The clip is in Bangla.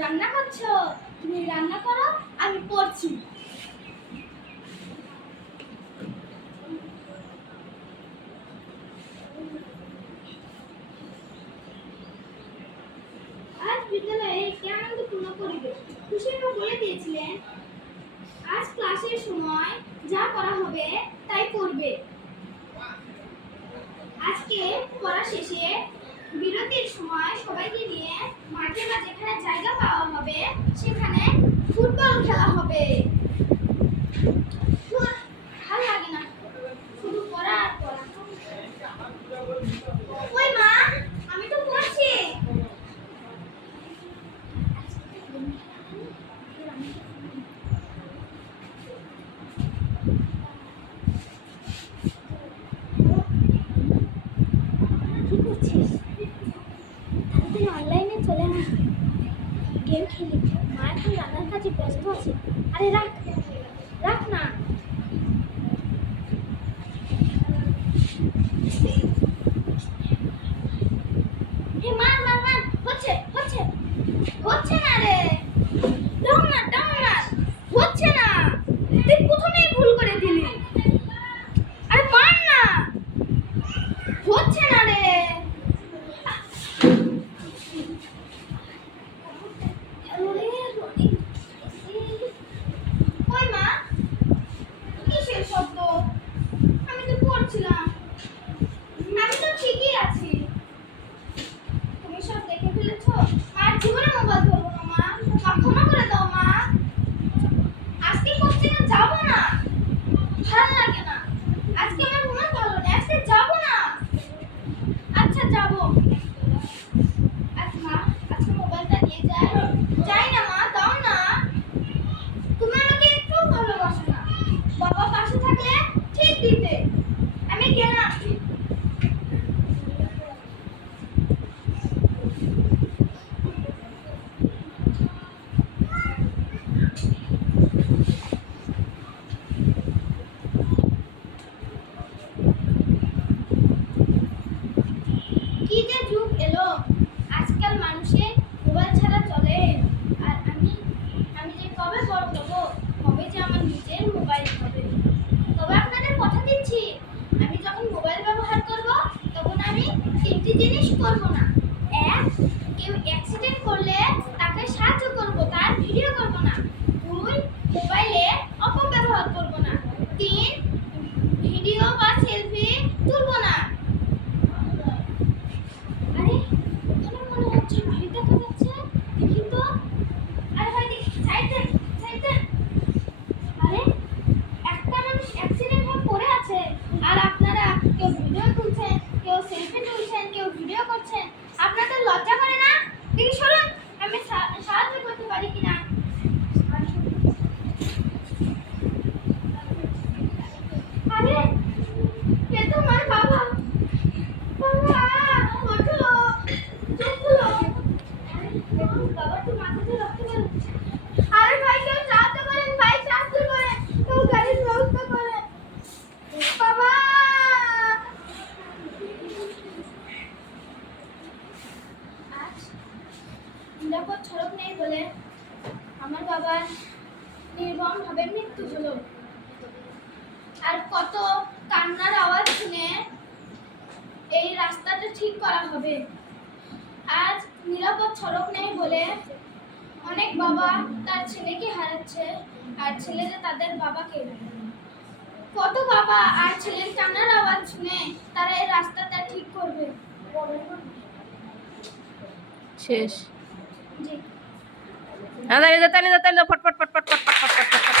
রান্না করছো? তুমি রান্না করো, আমি পড়ছি। আজ বিদ্যালয়ে কি আনন্দপূর্ণ পরিবেশ। খুশিমা বলে দিয়েছিলেন আজ ক্লাসের সময় যা করা হবে তাই করবে। আজকে পড়া শেষে বিরতির সময় সবাইকে নিয়ে মাঠে বা যেখানে জায়গা পাওয়া হবে সেখানে ফুটবল খেলা হবে। ভালো লাগে না, শুধু পড়া আর পড়া। ওই মা, আমি তো পড়ছি। কি করছিস? তাড়াতাড়ি অনলাইনে চলে আয়, গেম খেলি। মা এখন রান্নার কাজে ব্যস্ত আছে। আরে রাখ রাখ না। হে মা মা মা, হচ্ছে হচ্ছে হচ্ছে না রে। দাও না দাও না, হচ্ছে না। তুই প্রথমেই ভুল করে দিলি। আরে মার না, হচ্ছে না রে। ওই মা, কিসের শব্দ? আমি তো পড়ছিলাম। আমি তো ঠিকই আছি। তুমি সব দেখে ফেলেছো? আর জীবনে মোবাইল ধরবো না মা, ক্ষমা করে দাও মা। আজকে কোচিংয়ে যাবো না, ভালো লাগে না। আজকে আমার মন ভালো নেই, আজকে যাবো না। আচ্ছা যাবো। আচ্ছা আজকে মোবাইলটা নিয়ে যাই। যাই না মা, দাও না। তুমি আমাকে একটু ভালোবাসো না। বাবা পাশে থাকলে ঠিক দিতে। আমি গেলাম। কি যে যুগ এলো, আজকাল মানুষের মোবাইল ছাড়া চলে। আর আমি যে কবে বড় হবো, কবে যে আমার নিজের মোবাইল হবে। তবে আপনাদের কথা দিচ্ছি, আমি যখন মোবাইল ব্যবহার করব তখন আমি তিনটি জিনিস করব না। এক, কেউ অ্যাক্সিডেন্ট করলে তাকে সাহায্য করব, তার ভিডিও করব না। দুই, মোবাইলে অপব্যবহার করব না। তিন, ভিডিও বা সেলফি তুলব না। আরে ওখানে মনে হচ্ছে ভিড় দেখা যাচ্ছে, দেখি তো। আরে ভাই দেখি, সাইড দেন সাইড দেন। আরে একটা মানুষ অ্যাক্সিডেন্ট হয়ে পড়ে আছে, আর আপনারা কেউ ভিডিও তুলছেন, কেউ সেলফি তুলছেন, কেউ ভিডিও করছেন। আপনাদের লজ্জা করে না? দেখি সরুন, আমি সাহায্য করতে পারি কিনা। আরে এ তো আমার বাবা। বাবা ওঠো, চোখ খুলো। আরে বাবার তো মাথা দিয়ে রক্ত বেরোচ্ছে। আরে ভাই কেউ সাহায্য করেন, ভাই সাহায্য করেন, কেউ গাড়ির ব্যবস্থা করেন। বাবা আজ নিরাপদ সড়ক নেই বলে আমার বাবার নির্মমভাবে মৃত্যু হলো। আর কত কান্নার আওয়াজ শুনে এই রাস্তাটা ঠিক করা হবে। আজ নিরাপদ সড়ক নেই বলে অনেক বাবা তার ছেলেকে হারাচ্ছে, আর ছেলেরা তাদের বাবাকে। কত বাবা আর ছেলের কান্নার আওয়াজ শুনে তারা এই রাস্তাটা ঠিক করবে। শেষ। জি। তাহলে ফটফট ফটফট ফটফট ফটফট